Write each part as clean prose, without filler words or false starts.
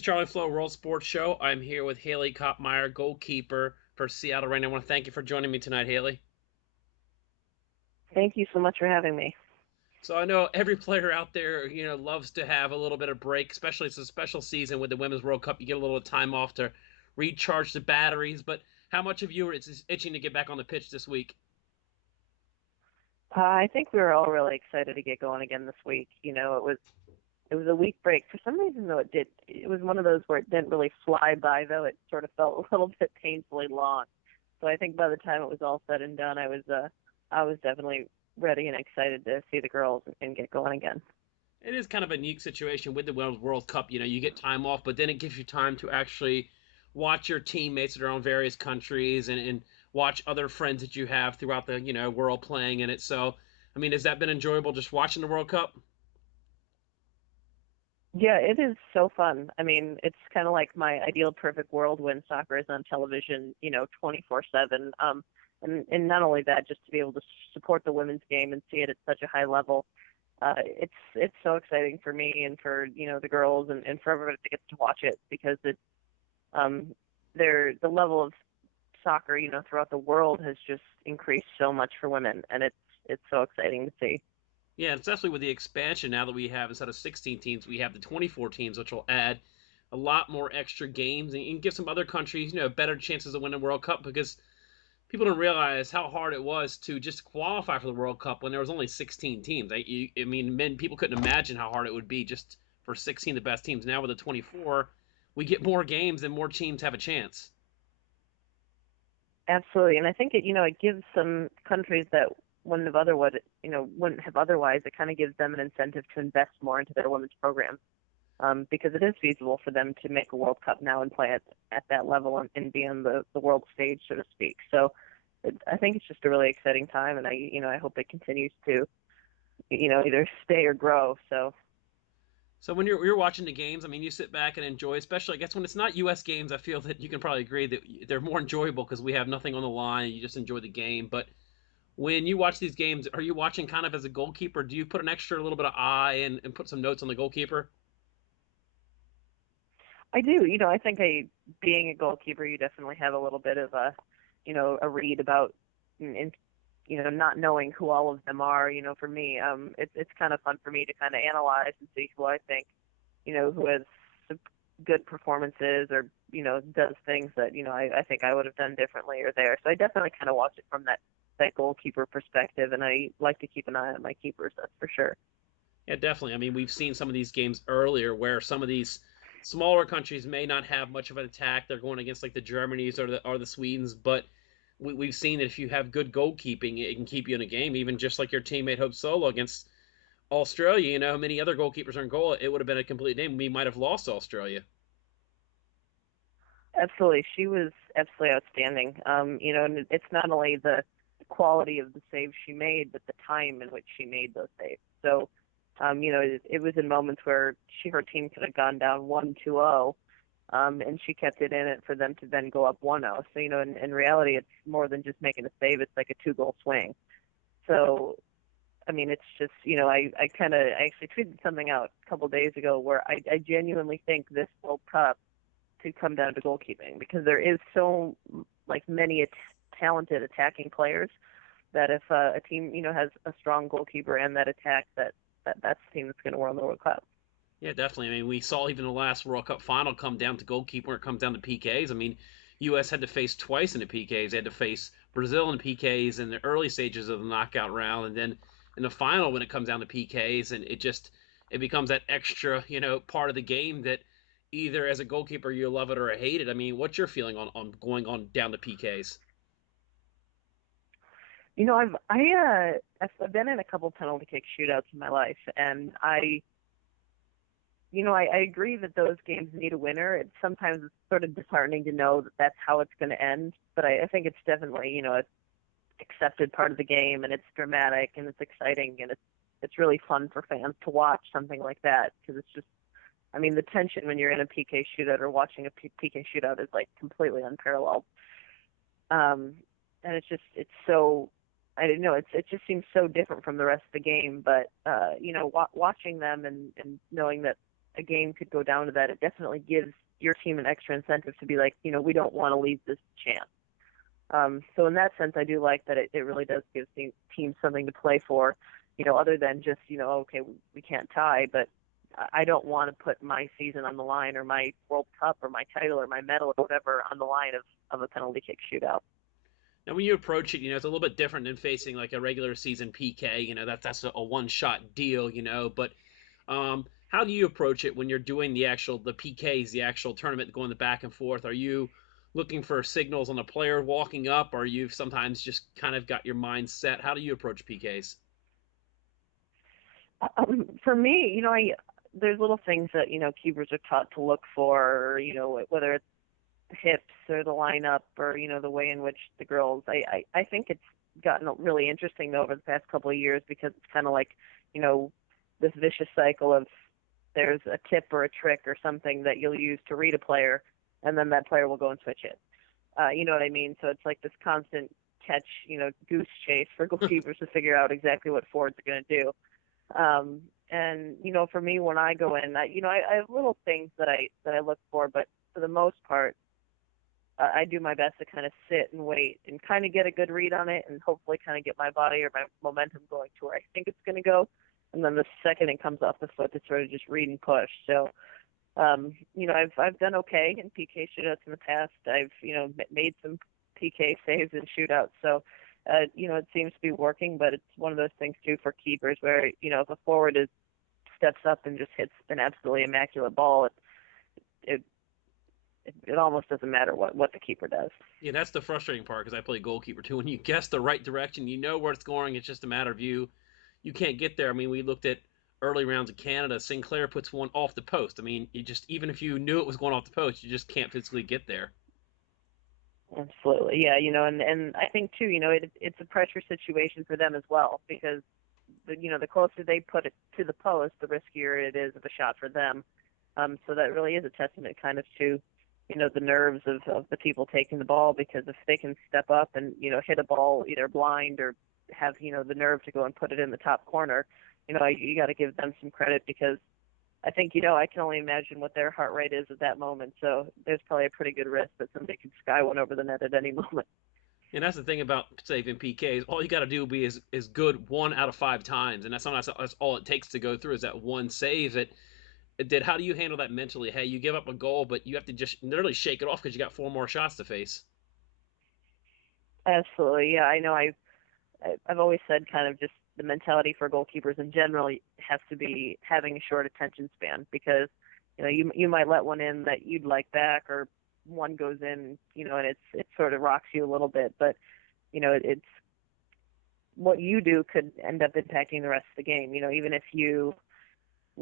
Charlie Flow World Sports Show. I'm here with Haley Kopmyer, goalkeeper for Seattle Reign. I want to thank you for joining me tonight, Haley. Thank you so much for having me. So I know every player out there, loves to have a little bit of break, especially it's a special season with the Women's World Cup. You get a little time off to recharge the batteries. But how much of you are itching to get back on the pitch this week? I think we were all really excited to get going again this week. It was a week break. For some reason, though, it was one of those where it didn't really fly by. Though it sort of felt a little bit painfully long. So I think by the time it was all said and done, I was definitely ready and excited to see the girls and get going again. It is kind of a unique situation with the World Cup. You get time off, but then it gives you time to actually watch your teammates that are on various countries and watch other friends that you have throughout the world playing in it. So, I mean, has that been enjoyable just watching the World Cup? Yeah, it is so fun. I mean, it's kind of like my ideal perfect world when soccer is on television, 24/7. And not only that, just to be able to support the women's game and see it at such a high level. It's so exciting for me and for, the girls and for everybody that gets to watch it because um the level of soccer, throughout the world has just increased so much for women, and it's so exciting to see. Yeah, especially with the expansion now that we have instead of 16 teams, we have the 24 teams, which will add a lot more extra games and give some other countries, better chances to win the World Cup because people don't realize how hard it was to just qualify for the World Cup when there was only 16 teams. I mean, people couldn't imagine how hard it would be just for 16 of the best teams. Now with the 24, we get more games and more teams have a chance. Absolutely, and I think it gives some countries that wouldn't have otherwise. It kind of gives them an incentive to invest more into their women's programs, because it is feasible for them to make a World Cup now and play at that level and be on the world stage, so to speak. So I think it's just a really exciting time, and I hope it continues to, either stay or grow. So So when you're watching the games, I mean, you sit back and enjoy, especially I guess when it's not U.S. games. I feel that you can probably agree that they're more enjoyable because we have nothing on the line. You just enjoy the game. But when you watch these games, are you watching kind of as a goalkeeper? Do you put an extra little bit of eye and put some notes on the goalkeeper? I do. I think being a goalkeeper, you definitely have a little bit of a read about, and not knowing who all of them are. For me, it's kind of fun for me to kind of analyze and see who I think, who has some good performances or does things that I think I would have done differently or there. So I definitely kind of watch it from that goalkeeper perspective, and I like to keep an eye on my keepers. That's for sure. Yeah, definitely. I mean, we've seen some of these games earlier where some of these smaller countries may not have much of an attack. They're going against like the Germanys or the Swedens, but we've seen that if you have good goalkeeping, it can keep you in a game. Even just like your teammate Hope Solo against Australia, many other goalkeepers are in goal. It would have been a complete game. We might have lost Australia. Absolutely. She was absolutely outstanding. And it's not only the quality of the saves she made, but the time in which she made those saves. So, it was in moments where her team could have gone down 1-2-0, and she kept it in it for them to then go up 1-0. So, in reality, it's more than just making a save. It's like a two-goal swing. So, I mean, it's just, I actually tweeted something out a couple of days ago where I genuinely think this World Cup to come down to goalkeeping because there is so like many talented attacking players that if a team has a strong goalkeeper and that attack that's the team that's going to win the World Cup. Yeah, definitely. I mean, we saw even the last World Cup final come down to goalkeeper. It comes down to PKs. I mean, U.S. had to face twice in the PKs. They had to face Brazil in PKs in the early stages of the knockout round, and then in the final when it comes down to PKs, and it becomes that extra part of the game that either as a goalkeeper you love it or hate it. I mean, what's your feeling on going on down to PKs? I've been in a couple penalty kick shootouts in my life, and I agree that those games need a winner. Sometimes it's sort of disheartening to know that that's how it's going to end, but I think it's definitely a accepted part of the game, and it's dramatic and it's exciting and it's really fun for fans to watch something like that because it's just, I mean, the tension when you're in a PK shootout or watching a PK shootout is like completely unparalleled. And it's so, I don't know, it just seems so different from the rest of the game. But watching them and knowing that a game could go down to that, it definitely gives your team an extra incentive to be like, we don't want to leave this chance. So in that sense, I do like that it really does give teams something to play for, other than just, okay, we can't tie, but I don't want to put my season on the line or my World Cup or my title or my medal or whatever on the line of a penalty kick shootout. Now, when you approach it, it's a little bit different than facing like a regular season PK. That's a one shot deal. But how do you approach it when you're doing the PKs, the actual tournament going the back and forth? Are you looking for signals on a player walking up, or you sometimes just kind of got your mind set? How do you approach PKs? For me, there's little things that keepers are taught to look for. Whether it's the hips or the lineup or the way in which the girls. I think it's gotten really interesting over the past couple of years because it's kind of like this vicious cycle of there's a tip or a trick or something that you'll use to read a player, and then that player will go and switch it. You know what I mean? So it's like this constant catch, goose chase for goalkeepers to figure out exactly what forwards are going to do. And for me, when I go in, I have little things that I look for, but for the most part, I do my best to kind of sit and wait and kind of get a good read on it, and hopefully kind of get my body or my momentum going to where I think it's going to go. And then the second it comes off the foot, to sort of just read and push. So, I've done okay in PK shootouts in the past. I've made some PK saves in shootouts. So, it seems to be working, but it's one of those things too for keepers where if a forward steps up and just hits an absolutely immaculate ball, it almost doesn't matter what the keeper does. Yeah, that's the frustrating part because I play goalkeeper too. When you guess the right direction, you know where it's going. It's just a matter of you can't get there. I mean, we looked at early rounds of Canada. Sinclair puts one off the post. I mean, you just even if you knew it was going off the post, you just can't physically get there. Absolutely, yeah. And I think too, it's a pressure situation for them as well because the closer they put it to the post, the riskier it is of a shot for them. So that really is a testament kind of to the nerves of the people taking the ball, because if they can step up and hit a ball either blind or have the nerve to go and put it in the top corner, you got to give them some credit, because I think I can only imagine what their heart rate is at that moment. So there's probably a pretty good risk that somebody could sky one over the net at any moment. And that's the thing about saving PKs. All you got to do be is good 1 out of 5 times, and that's all it takes to go through is that one save. How do you handle that mentally? Hey, you give up a goal, but you have to just literally shake it off because you got 4 more shots to face. Absolutely, yeah. I know. I've always said kind of just the mentality for goalkeepers in general has to be having a short attention span, because you might let one in that you'd like back, or one goes in, and it sort of rocks you a little bit, but it's what you do could end up impacting the rest of the game. Even if you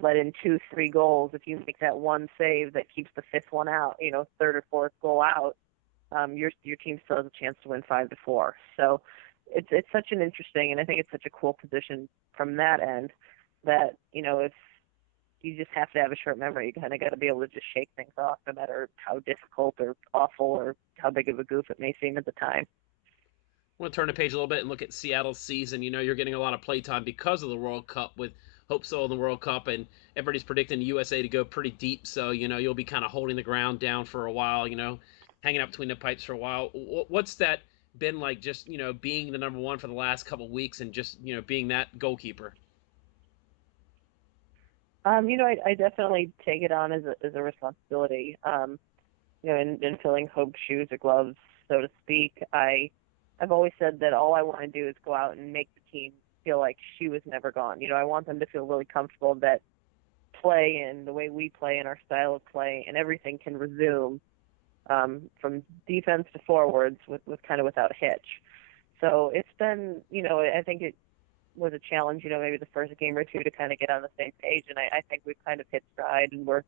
let in 2-3 goals, if you make that one save that keeps the fifth one out, third or fourth goal out, your team still has a chance to win 5-4. So it's such an interesting, and I think it's such a cool position from that end that if you just have to have a short memory, you kind of got to be able to just shake things off, no matter how difficult or awful or how big of a goof it may seem at the time. I want to turn the page a little bit and look at Seattle's season. You're getting a lot of playtime because of the World Cup, with Hope So in the World Cup, and everybody's predicting the USA to go pretty deep. So you'll be kind of holding the ground down for a while. Hanging out between the pipes for a while. What's that been like? Just being the number one for the last couple of weeks, and just being that goalkeeper. I definitely take it on as a responsibility. In filling Hope's shoes or gloves, so to speak. I've always said that all I want to do is go out and make the team feel like she was never gone. I want them to feel really comfortable that play and the way we play and our style of play and everything can resume, from defense to forwards with kind of without a hitch. So it's been, I think it was a challenge, maybe the first game or two to kind of get on the same page. And I think we've kind of hit stride, and we're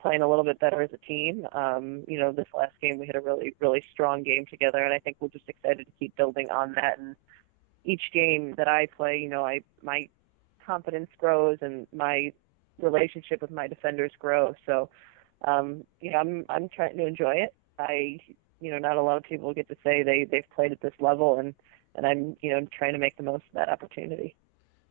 playing a little bit better as a team. This last game we had a really, really strong game together, and I think we're just excited to keep building on that. And each game that I play, my confidence grows and my relationship with my defenders grows. So, I'm trying to enjoy it. Not a lot of people get to say they've played at this level, and I'm, trying to make the most of that opportunity.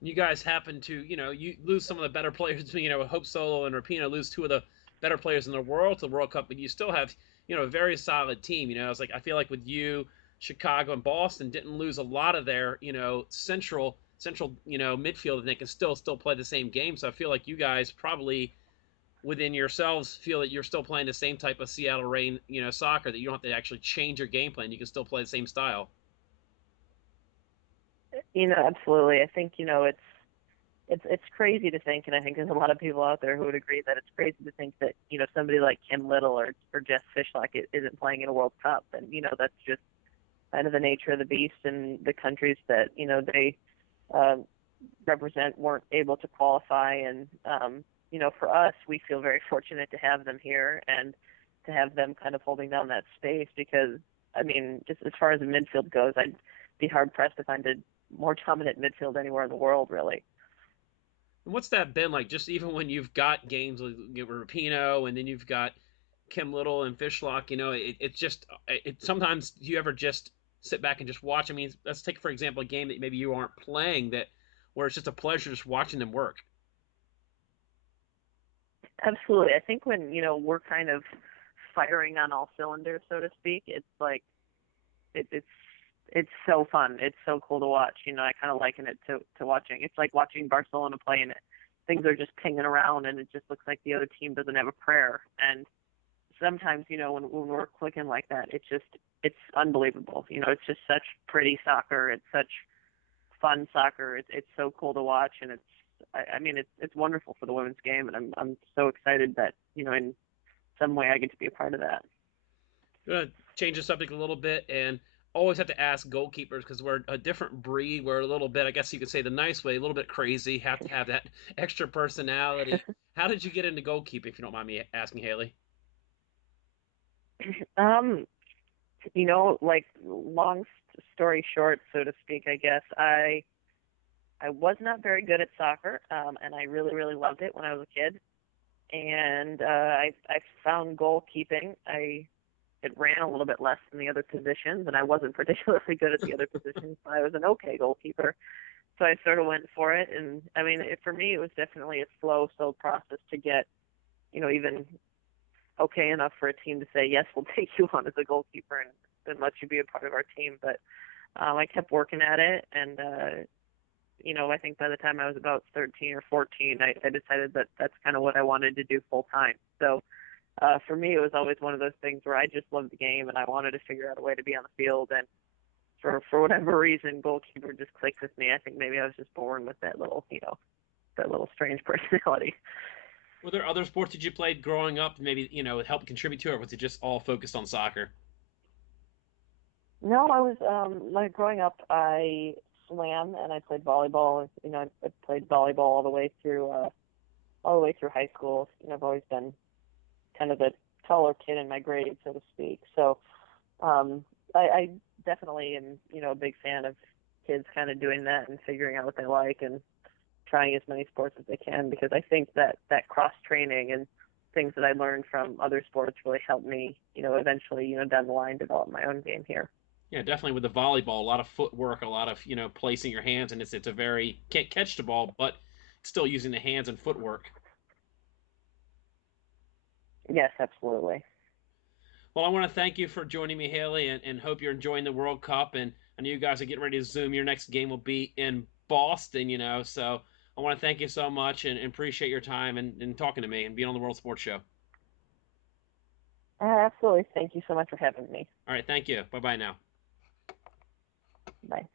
You guys happen to, you lose some of the better players. Hope Solo and Rapino lose two of the better players in the world to the World Cup, but you still have, a very solid team. It's like I feel like with you, Chicago and Boston didn't lose a lot of their, central, midfield, and they can still play the same game. So I feel like you guys probably within yourselves feel that you're still playing the same type of Seattle Rain, soccer, that you don't have to actually change your game plan. You can still play the same style. Absolutely. I think it's crazy to think, and I think there's a lot of people out there who would agree that it's crazy to think that somebody like Kim Little or Jess Fishlock isn't playing in a World Cup, and that's just kind of the nature of the beast, and the countries that they uh, represent weren't able to qualify, and for us, we feel very fortunate to have them here and to have them kind of holding down that space because I mean, just as far as the midfield goes, I'd be hard pressed to find a more dominant midfield anywhere in the world, really. And what's that been like? Just even when you've got games like Rapino, and then you've got Kim Little and Fishlock, it's just sometimes do you ever just sit back and just watch? I mean, let's take for example a game that maybe you aren't playing that where it's just a pleasure just watching them work. Absolutely. I think when, we're kind of firing on all cylinders, so to speak, it's like it, it's it's so fun. It's so cool to watch. I kind of liken it to watching. It's like watching Barcelona play, and things are just pinging around, and it just looks like the other team doesn't have a prayer. And sometimes, when we're clicking like that, it's unbelievable. It's just such pretty soccer. It's such fun soccer. It's so cool to watch, and I mean it's wonderful for the women's game, and I'm so excited that in some way I get to be a part of that. I'm gonna change the subject a little bit and always have to ask goalkeepers because we're a different breed. We're a little bit, I guess you could say the nice way, a little bit crazy. Have to have that extra personality. How did you get into goalkeeping, if you don't mind me asking, Haley? um, like long story short, so to speak, I guess I was not very good at soccer, and I really really loved it when I was a kid, and I found goalkeeping. I It ran a little bit less than the other positions, and I wasn't particularly good at the other positions. But I was an okay goalkeeper, so I sort of went for it. And I mean, for me, it was definitely a slow process to get, even okay enough for a team to say yes, we'll take you on as a goalkeeper and let you be a part of our team. But I kept working at it, and I think by the time I was about 13 or 14, I decided that that's kind of what I wanted to do full time. So for me, it was always one of those things where I just loved the game and I wanted to figure out a way to be on the field. And for whatever reason, goalkeeper just clicked with me. I think maybe I was just born with that little strange personality. Were there other sports that you played growing up, maybe helped contribute to it, or was it just all focused on soccer? No, I was like growing up, I swam and I played volleyball. I played volleyball all the way through high school. I've always been kind of the taller kid in my grade, so to speak. So I definitely am, a big fan of kids kind of doing that and figuring out what they like and trying as many sports as they can because I think that cross training and things that I learned from other sports really helped me, eventually, down the line develop my own game here. Yeah, definitely with the volleyball, a lot of footwork, a lot of placing your hands, and it's a very can't catch the ball, but still using the hands and footwork. Yes, absolutely. Well, I want to thank you for joining me, Haley, and hope you're enjoying the World Cup. And I know you guys are getting ready to zoom. Your next game will be in Boston, so I want to thank you so much and appreciate your time and talking to me and being on the World Sports Show. Absolutely. Thank you so much for having me. All right, thank you. Bye bye now. Bye.